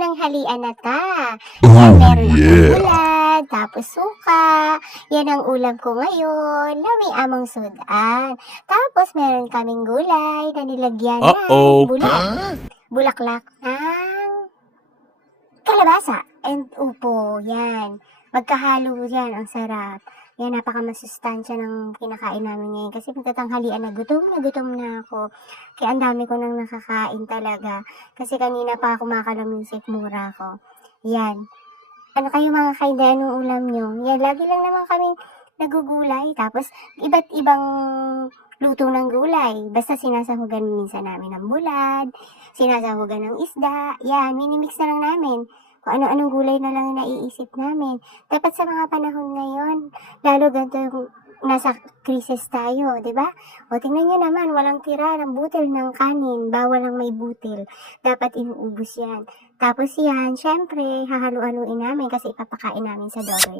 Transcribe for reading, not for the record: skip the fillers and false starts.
tinanghalian na ta. Yan, Oh meron akong yeah. bulad, tapos suka. Yan ang ulam ko ngayon na may amang sudan. Tapos meron kaming gulay na nilagyan ng Uh-oh. bulaklak ng kalabasa and upo. Yan. Magkahalo yan. Ang sarap. Yan, napakamasustansya ng kinakain namin ngayon. Kasi pagtatanghalian na gutom na ako. Kaya ang dami ko nang nakakain talaga. Kasi kanina pa ako makalam yung sikmura ko. Yan. Ano kayo mga kainday, anong ulam nyo? Yan, lagi lang naman kami nagugulay. Tapos, iba't ibang luto ng gulay. Basta sinasahugan minsan namin ng bulad, sinasahugan ng isda. Yan, minimix na lang namin. Kung ano-anong gulay na lang naiisip namin. Dapat sa mga panahon ngayon, lalo ganito yung nasa krisis tayo, di ba? O tingnan nyo naman, walang tira ng butil ng kanin, bawal ang may butil. Dapat inuubos yan. Tapos yan, syempre, hahalo-haluin namin kasi ipapakain namin sa doroy.